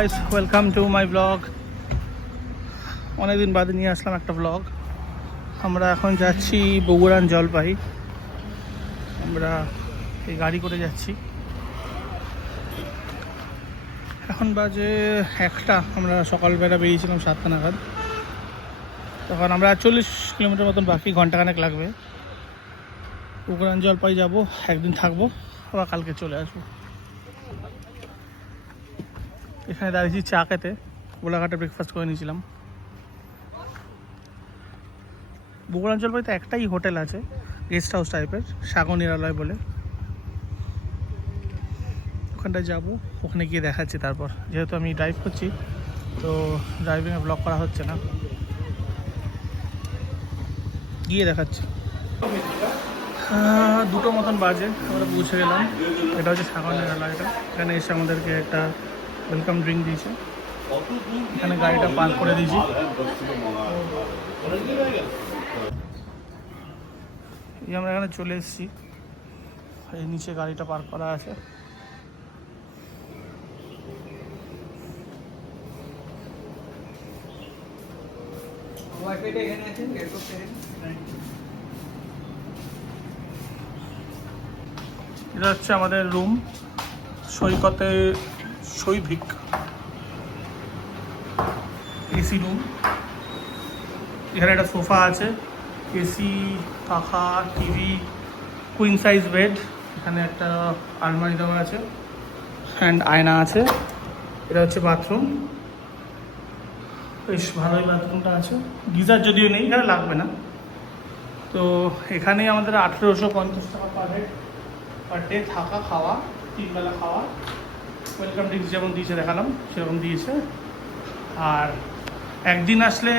Guys, welcome to my blog. অনেকদিন বাদে নিয়ে আসলাম একটা ব্লগ। আমরা এখন যাচ্ছি বগুড়ান জলপাই। আমরা এই গাড়ি করে যাচ্ছি। এখন বাজে 1টা। আমরা সকালবেলা বেরিয়েছিলাম 7টা নাগাদ। তখন আমরা 40 কিলোমিটার মতন বাকি, ঘন্টাখানেক লাগবে। বগুড়ান জলপাই যাব, একদিন থাকবো, আবার কালকে চলে আসবো। এখানে দাঁড়িয়েছি চা খেতে, গোলাঘাটে ব্রেকফাস্ট করে নিয়েছিলাম। বগুড়ান জলপাইতে একটাই হোটেল আছে, গেস্ট হাউস টাইপের, সাগর নিরালয় বলে। ওখানটায় যাবো, ওখানে গিয়ে দেখাচ্ছি। তারপর যেহেতু আমি ড্রাইভ করছি, তো ড্রাইভিংয়ে ব্লগ করা হচ্ছে না, গিয়ে দেখাচ্ছি। 2টো মতন বাজে, আমরা পৌঁছে গেলাম। এটা হচ্ছে সাগর নিরালয়টা। এখানে এসে আমাদেরকে একটা ওয়েলকাম ড্রিঙ্ক দিয়েছে। এখানে গাড়িটা পার্ক করে দিয়েছি। এই আমরা এখানে চলে এসেছি, এই নিচে গাড়িটা পার্ক করা আছে। এটা হচ্ছে আমাদের রুম, সৈকতে সৈভিক এসি রুম। এখানে একটা সোফা আছে, এসি, পাখা, টিভি, কুইন সাইজ বেড। এখানে একটা আলমারি দেওয়া আছে, হ্যান্ড আয়না আছে। এটা হচ্ছে বাথরুম, বেশ ভালোই বাথরুমটা আছে। গিজার যদিও নেই, এখানে লাগবে না। তো এখানেই আমাদের 1850 টাকা পার ডে থাকা, খাওয়া, 3 বেলা খাওয়া। ওয়েলকাম ড্রিঙ্কস যেমন দিয়েছে দেখালাম সেরকম দিয়েছে। আর একদিন আসলে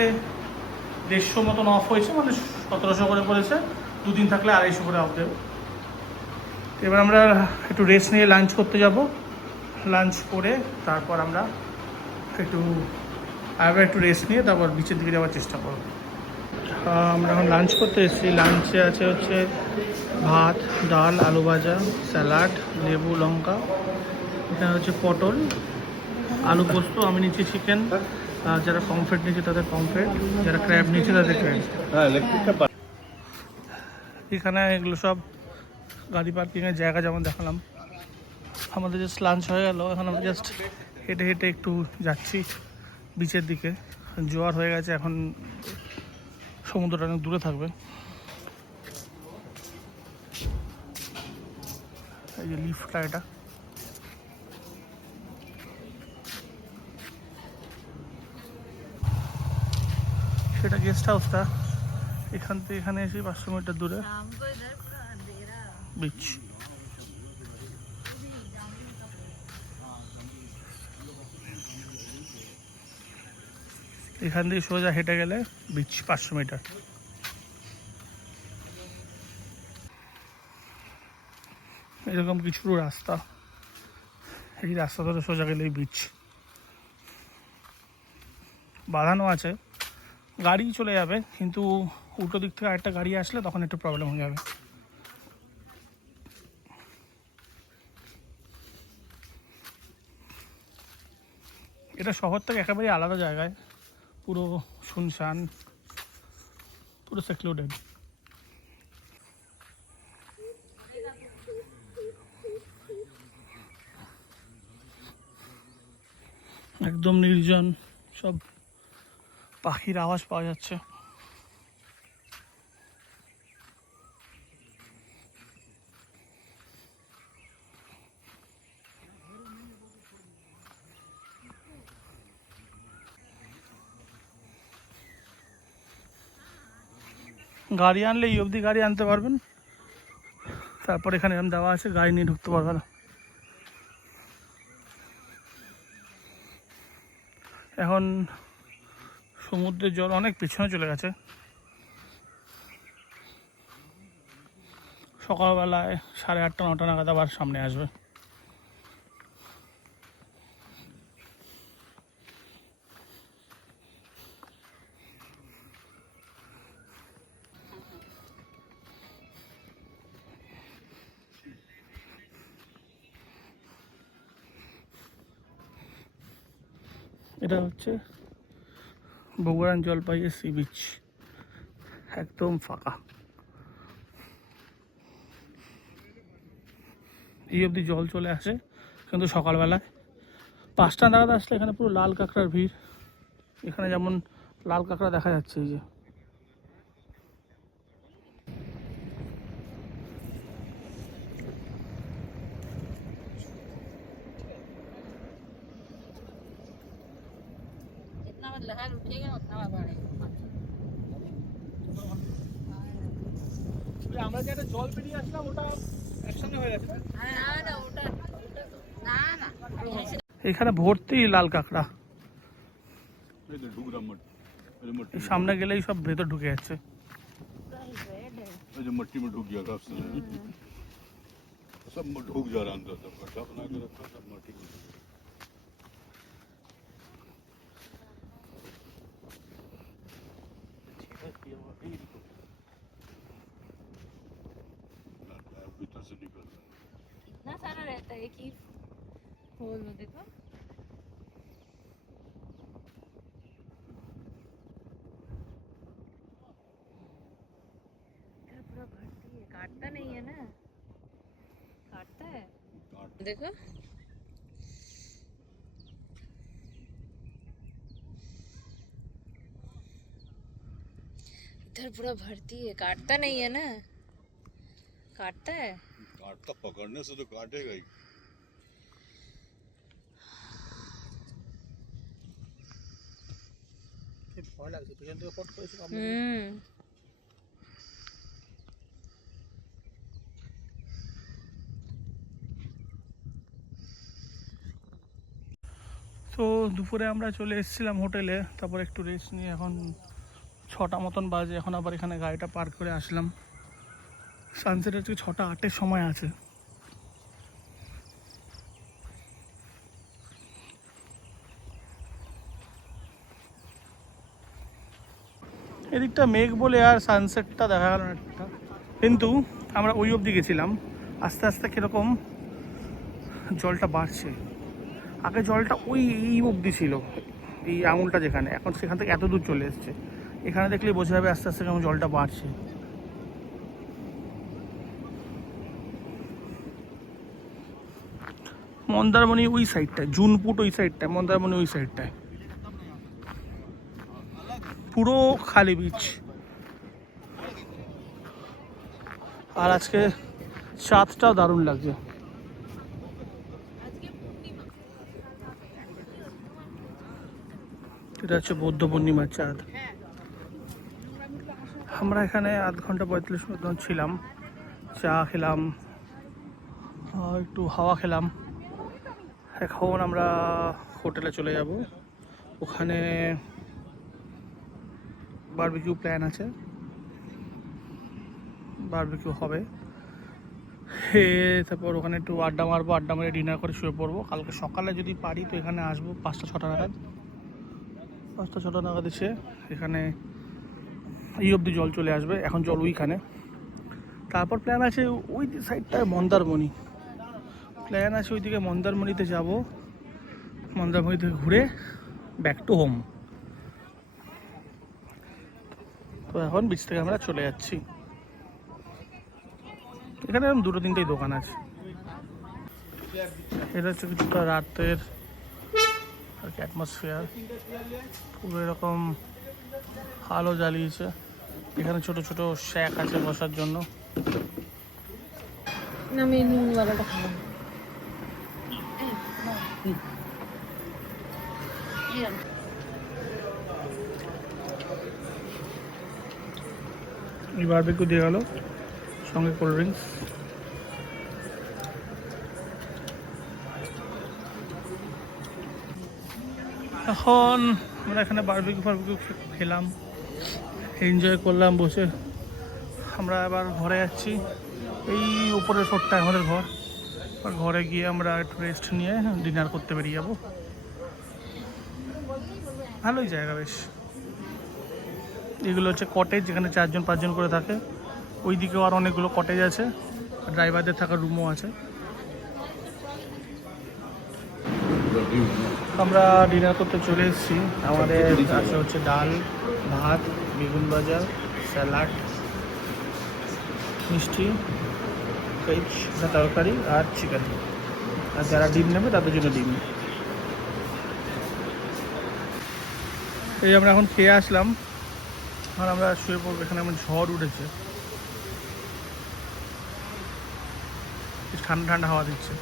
150 মতন অফ হয়েছে, মানে 1700 করে পড়েছে। 2 দিন থাকলে 250 করে অফ দেবে। এবার আমরা একটু রেস্ট নিয়ে লাঞ্চ করতে যাব। লাঞ্চ করে তারপর আমরা একটু রেস্ট নিয়ে তারপর বিচের দিকে যাওয়ার চেষ্টা করব। আমরা এখন লাঞ্চ করতে এসেছি। লাঞ্চে আছে হচ্ছে ভাত, ডাল, আলু ভাজা, স্যালাড, লেবু, লঙ্কা। এখানে হচ্ছে পটল, আলু পোস্ত। আমি নিচ্ছি চিকেন, যারা পমফ্রেট নিচ্ছে তাদের পমফ্রেট, যারা ক্র্যাব নিচ্ছে তাদের ক্র্যাব। এখানে এগুলো সব গাড়ি পার্কিংয়ের জায়গা, যেমন দেখালাম। আমাদের জাস্ট লাঞ্চ হয়ে গেল, এখন আমরা জাস্ট হেঁটে হেঁটে একটু যাচ্ছি বিচের দিকে। জোয়ার হয়ে গেছে, এখন সমুদ্রটা অনেক দূরে থাকবে। এই যে লিফটটা, এটা সেটা গেস্ট হাউসটা। এখান থেকে এখানে এসে 500 মিটার দূরে বিচ। এখান দিয়ে সোজা হেঁটে গেলে বিচ 500 মিটার। এরকম কিছু রাস্তা, এই রাস্তা ধরে সোজা গেলেই বিচ। বাঁধানো আছে, গাড়ি চলে যাবে, কিন্তু উল্টো দিক থেকে আরেকটা গাড়ি আসলে তখন একটু প্রবলেম হয়ে যাবে। এটা শহর থেকে একেবারেই আলাদা জায়গায়, পুরো শুনশান, পুরো সেক্লুডেড। একদম নির্জন, সব পাখির আওয়াজ পাওয়া যাচ্ছে। গাড়ি আনলে এই অবধি গাড়ি আনতে পারবেন, তারপর এখানে এরকম দেওয়া আছে, গাড়ি নিয়ে ঢুকতে পারবে না। এখন সমুদ্রের জল অনেক পিছনে চলে গেছে। সকালবেলায় 8:30 9টা নাগাদ আবার সামনে আসবে। এটা হচ্ছে বগুড়ান জলপাইয়ের সি বিচ, একদম ফাঁকা। এই অবধি জল চলে আসে, কিন্তু সকালবেলায় 5টা নাগাদ আসলে এখানে পুরো লাল কাঁকড়ার ভিড়। এখানে যেমন লাল কাঁকড়া দেখা যাচ্ছে, এই যে আমরা যে একটা জল পেরিয়ে আসলাম ওটা একসঙ্গে হয়ে গেছে। এখানে ভর্তি লাল কাঁকড়া, সামনে গেলেই সব ভেতর ঢুকে যাচ্ছে। मट्टी में ढुक गया था सब ढुक जा रहा अंदर, सब गड्ढा बना के रखा सब मट्टी में। भीतर से निकल रहा है, इतना सारा रहता है एक ही होल में, देखो इधर पूरा भरती है, काटता नहीं है ना, काटता है, देखो इधर पूरा भरती है, काटता नहीं है ना, काटता है। काटता पकड़ने से तो काटेगा ही। ভয় লাগছে, পিছন থেকে পট করেছিল। তো দুপুরে আমরা চলে এসেছিলাম হোটেলে, তারপর একটু রেস্ট নিয়ে এখন 6টা মতন বাজে। এখন আবার এখানে গাড়িটা পার্ক করে আসলাম। সানসেট আজকে 6টা 8-এর সময় আছে। এদিকটা মেঘ বলে আর সানসেটটা দেখা গেল না একটা, কিন্তু আমরা ওই অবধি গেছিলাম। আস্তে আস্তে কীরকম জলটা বাড়ছে। আগে জলটা ওই এই অবধি ছিল, এই আঙুলটা যেখানে, এখন সেখান থেকে এত দূর চলে এসছে। এখানে দেখলেই বোঝা যাবে আস্তে আস্তে কেমন জলটা বাড়ছে। মন্দারমণি ওই সাইডটায়, জুনপুট ওই সাইডটায়, মন্দারমণি ওই সাইডটায় পুরো খালি বিচ। আর আজকে চাঁদটাও দারুণ লাগছে। এটা হচ্ছে বৌদ্ধ পূর্ণিমার চাঁদ। আমরা এখানে আধ ঘন্টা 45 মিনিট ছিলাম, চা খেলাম, একটু হাওয়া খেলাম। এখন আমরা হোটেলে চলে যাব। ওখানে বারবিকিউ প্ল্যান আছে, বারবিকিউ হবে। তারপর ওখানে একটু আড্ডা মারবো, আড্ডা মারে ডিনার করে শুয়ে পড়বো। কালকে সকালে যদি পারি তো এখানে আসবো 5টা 6টা নাগাদ। 5টা 6টা নাগাদ এসে এখানে এই অবধি জল চলে আসবে। এখন জল ওইখানে। তারপর প্ল্যান আছে ওই সাইডটায় মন্দারমণি, প্ল্যান আছে ওইদিকে মন্দারমণিতে যাব। মন্দারমণি থেকে ঘুরে ব্যাক টু হোম। তো এখন বিচ থেকে আমরা চলে যাচ্ছি। এখানে এরকম 2-3টেই দোকান আছে। এটা হচ্ছে কিছুটা রাতের আর কি অ্যাটমসফিয়ার, পুরো এরকম আলো জ্বালিয়েছে। এখানে ছোট ছোট শ্যাক আছে বসার জন্য। না আমি নুন ওয়ালাটা খাবো। এই বারবিকিউ দিয়ে গেল, সঙ্গে কোল্ড ড্রিঙ্কস। এখন আমরা এখানে বারবিকিউ খেলাম, এনজয় করলাম বসে। আমরা এবার ঘরে যাচ্ছি। এই উপরের ফ্লোরটায় আমাদের ঘর। আর ঘরে গিয়ে আমরা একটু রেস্ট নিয়ে ডিনার করতে বেরিয়ে যাব। ভালোই জায়গা বেশ। এগুলো হচ্ছে কটেজ, যেখানে 4-5 করে থাকে। ওই দিকেও আর অনেকগুলো কটেজ আছে, ড্রাইভারদের থাকার রুমও আছে। আমরা ডিনার করতে চলে এসেছি। আমাদের আছে হচ্ছে ডাল, ভাত, বেগুন ভাজা, স্যালাড, মিষ্টি, ভেজ তরকারি আর চিকেন। আর যারা ডিম নেবে তাদের জন্য ডিম। এই আমরা এখন খেয়ে আসলাম, আর আমরা শুয়ে পড়বো। এখানে এমন ঝড় উঠেছে, ঠান্ডা ঠান্ডা হাওয়া দিচ্ছে।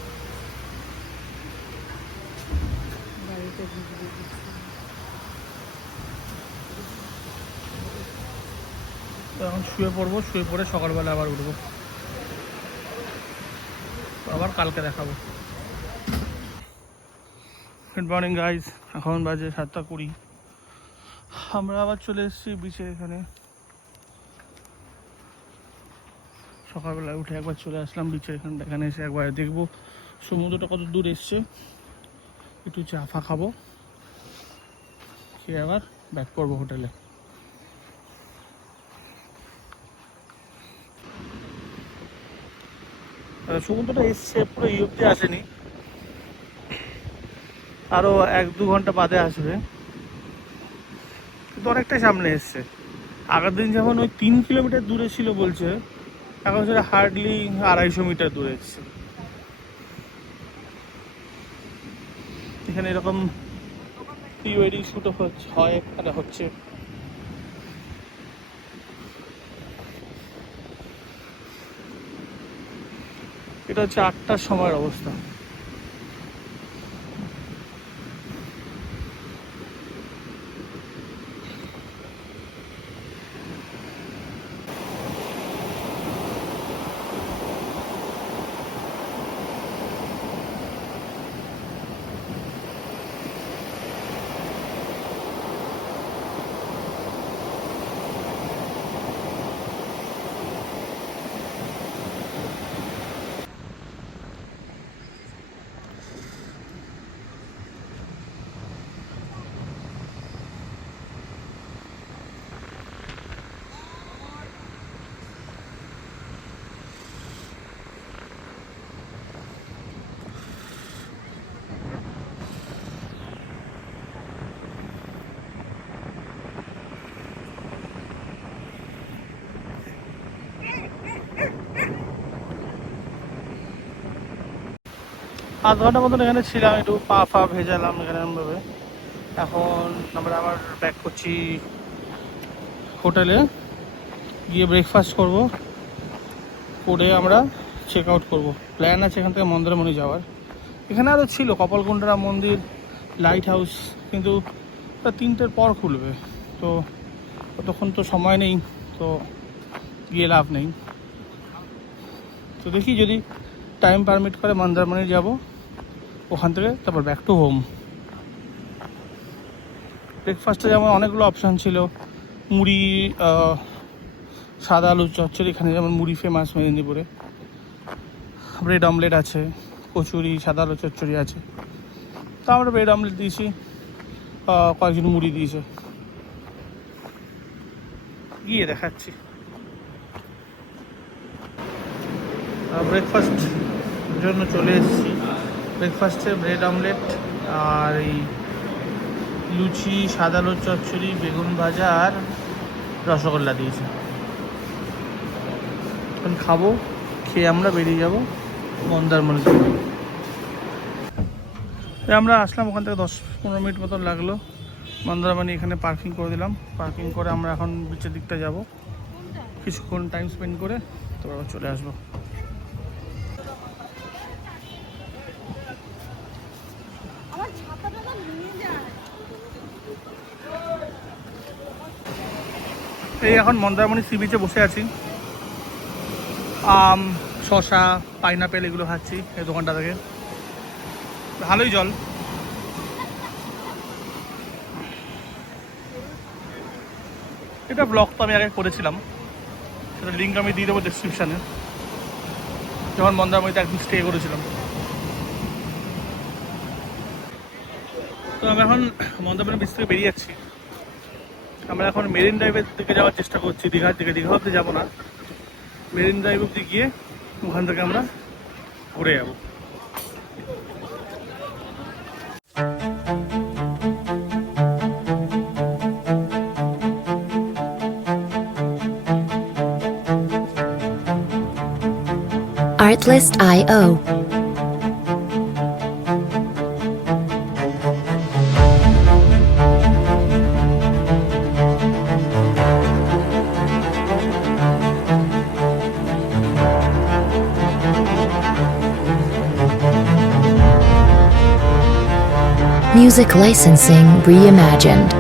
তো এখন শুয়ে পড়বো, শুয়ে পড়ে সকালবেলা আবার উঠবো, আবার কালকে দেখাবো। গুড মর্নিং গাইজ, এখন বাজে 7:20। আমরা আবার চলে এসেছি বিচে। এখানে সকালবেলা উঠে একবার চলে আসলাম বিচে। এখানে এসে একবার দেখবো সমুদ্রটা কত দূর এসছে, একটু চা ফা খাবো, খেয়ে আবার ব্যাক করবো হোটেলে। সমুদ্রটা এসছে, পুরো এই অব্দি আসেনি, আরও 1-2 ঘন্টা বাদে আসবে, কিন্তু অনেকটাই সামনে এসছে। আগের দিন যখন ওই 3 কিলোমিটার দূরে ছিল বলছে, এখন সেটা হার্ডলি 250 মিটার দূরে এসছে। এখানে এরকম প্রি ওয়েডিং শ্যুটও হয়, এখানে হচ্ছে। এটা হচ্ছে 8টার সময়ের অবস্থা। আধ ঘন্টা মতন এখানে ছিলাম, একটু পা ফা ভেজালাম এখানে ভাবে। এখন আমরা আবার ব্যাক করছি হোটেলে, গিয়ে ব্রেকফাস্ট করব, করে আমরা চেক আউট করবো। প্ল্যান আছে এখান থেকে মন্দারমণি যাওয়ার। এখানে আরও ছিল কপালকুণ্ডলা মন্দির, লাইট হাউস, কিন্তু তা 3টের পর খুলবে, তো ততক্ষণ তো সময় নেই, তো গিয়ে লাভ নেই। তো দেখি যদি টাইম পারমিট করে মন্দারমণি যাব, ওখান থেকে তারপর ব্যাক টু হোম। ব্রেকফাস্টে যেমন অনেকগুলো অপশান ছিল, মুড়ি, সাদা আলু চচ্চড়ি, এখানে যেমন মুড়ি ফেমাস মেদিনীপুরে, ব্রেড অমলেট আছে, কচুরি, সাদা আলু চচ্চড়ি আছে। তো আমরা ব্রেড অমলেট দিয়েছি, কয়েকজন মুড়ি দিয়েছে। গিয়ে দেখাচ্ছি। ব্রেকফাস্ট জন্য চলে এসেছি। ব্রেকফাস্টে ব্রেড অমলেট আর এই লুচি, সাদা আলুর চচ্চড়ি, বেগুন ভাজা আর রসগোল্লা দিয়েছে। এখন খাবো, খেয়ে আমরা বেরিয়ে যাব মন্দারমণি। আমরা আসলাম ওখান থেকে 10-15 মিনিট মতন লাগলো। মন্দারমণি এখানে পার্কিং করে দিলাম। পার্কিং করে আমরা এখন বিচের দিকটা যাব, কিছুক্ষণ টাইম স্পেন্ড করে তারপর আবার চলে আসবো। এই এখন মন্দারমণি সি বিচে বসে আছি, আম, শসা, পাইনাপেল এগুলো খাচ্ছি এই দোকানটা থেকে। ভালোই জল। এটা ব্লগ তো আমি আগে করেছিলাম, সেটা লিঙ্ক আমি দিয়ে দেবো ডেসক্রিপশানে, যখন মন্দারমণিতে একদিন স্টে করেছিলাম। তো আমি এখন মন্দারমণি বিচ থেকে বেরিয়ে যাচ্ছি। আমরা এখন মেরিন ড্রাইভের দিকে যাওয়ার চেষ্টা করছি, দীঘার দিকে। দীঘা অব্দি যাবো না, মেরিন ড্রাইভ অব্দি গিয়ে ওখান থেকে আমরা ঘুরে যাবো। Artlist.io. Music licensing reimagined.